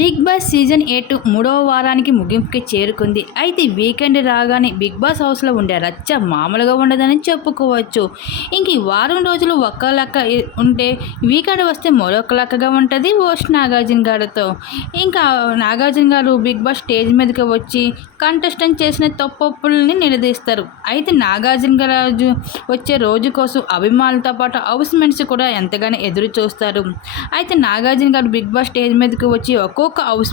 Big boss season eight మూడవ వారానికి ముగింపుకి చేరుకుంది. అయితే వీకెండ్ రాగానే బిగ్ బాస్ హౌస్లో ఉండే రచ్చ మామూలుగా ఉండదని చెప్పుకోవచ్చు. ఇంక ఈ వారం రోజులు ఒక్క లెక్క ఉంటే వీకెండ్ వస్తే మరొక లెక్కగా ఉంటుంది ఓస్ట్ నాగార్జున గారితో. ఇంకా నాగార్జున గారు బిగ్ బాస్ స్టేజ్ మీదకి వచ్చి కంటెస్టెంట్ చేసిన తప్పప్పుల్ని నిలదీస్తారు. అయితే నాగార్జున గారు వచ్చే రోజు కోసం అభిమానులతో పాటు హౌస్ మెన్స్ కూడా ఎంతగానో ఎదురు చూస్తారు. అయితే నాగార్జున గారు బిగ్ బాస్ స్టేజ్ మీదకి వచ్చి ఒక్కో ఒక్కొక్క హౌస్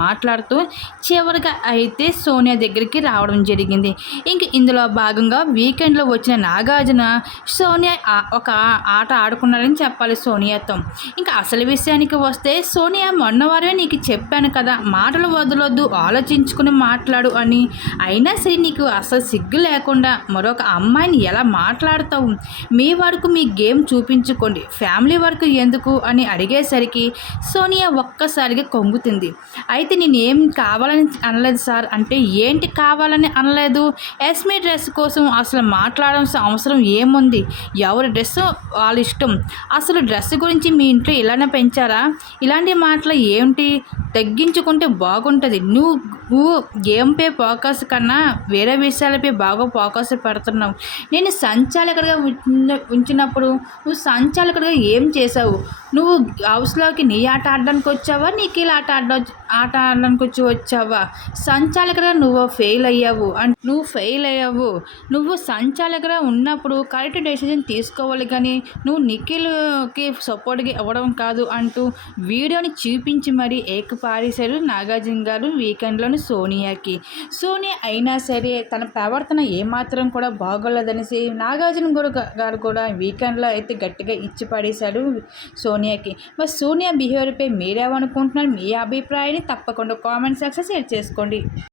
మాట్లాడుతూ చివరిగా అయితే సోనియా దగ్గరికి రావడం జరిగింది. ఇంక ఇందులో భాగంగా వీకెండ్లో వచ్చిన నాగార్జున సోనియా ఒక ఆట ఆడుకున్నారని చెప్పాలి సోనియాతో. ఇంకా అసలు విషయానికి వస్తే సోనియా మొన్నవారే నీకు చెప్పాను కదా మాటలు వదలొద్దు ఆలోచించుకుని మాట్లాడు అని. అయినా సరే నీకు అసలు సిగ్గు లేకుండా మరొక అమ్మాయిని ఎలా మాట్లాడతావు? మీ వరకు మీ గేమ్ చూపించుకోండి ఫ్యామిలీ వరకు ఎందుకు అని అడిగేసరికి సోనియా ఒక్కసారిగా పొంగుతుంది. అయితే నేను ఏం కావాలని అనలేదు సార్. అంటే ఏంటి కావాలని అనలేదు? ఎస్మీ డ్రెస్ కోసం అసలు మాట్లాడాల్సిన అవసరం ఏముంది? ఎవరి డ్రెస్ వాళ్ళ ఇష్టం? అసలు డ్రెస్ గురించి మీ ఇంట్లో ఇలానే పెంచారా? ఇలాంటి మాటలు ఏంటి? తగ్గించుకుంటే బాగుంటుంది. నువ్వు నువ్వు గేమ్పై ఫోకస్ కన్నా వేరే విషయాలపై బాగా ఫోకస్ పెడుతున్నావు. నేను సంచాలకుడిగా ఉంచినప్పుడు నువ్వు సంచాలకుడిగా ఏం చేసావు నువ్వు హౌస్లోకి నీ ఆట ఆడడానికి వచ్చావా? నీకు ఇలా ఆట ఆడ ఆట ఆడడానికి వచ్చి వచ్చావా? సంచాలకుడిగా నువ్వు ఫెయిల్ అయ్యావు. అండ్ నువ్వు ఫెయిల్ అయ్యావు. నువ్వు సంచాలకుగా ఉన్నప్పుడు కరెక్ట్ డెసిజన్ తీసుకోవాలి కానీ నువ్వు నిఖిల్కి సపోర్ట్గా ఇవ్వడం కాదు అంటూ వీడియోని చూపించి మరీ ఏక పారేశారు నాగార్జున గారు వీకెండ్లోని సోనియాకి. సోనియా అయినా సరే తన ప్రవర్తన ఏమాత్రం కూడా బాగోలేదనేసి నాగార్జున గారు గారు కూడా వీకెండ్లో అయితే గట్టిగా ఇచ్చి పడేశాడు సోనియాకి. మరి సోనియా బిహేవియర్పై మీరేమనుకుంటున్నారు మీ అభిప్రాయాన్ని తప్పకుండా కామెంట్ సెక్షన్ షేర్ చేసుకోండి.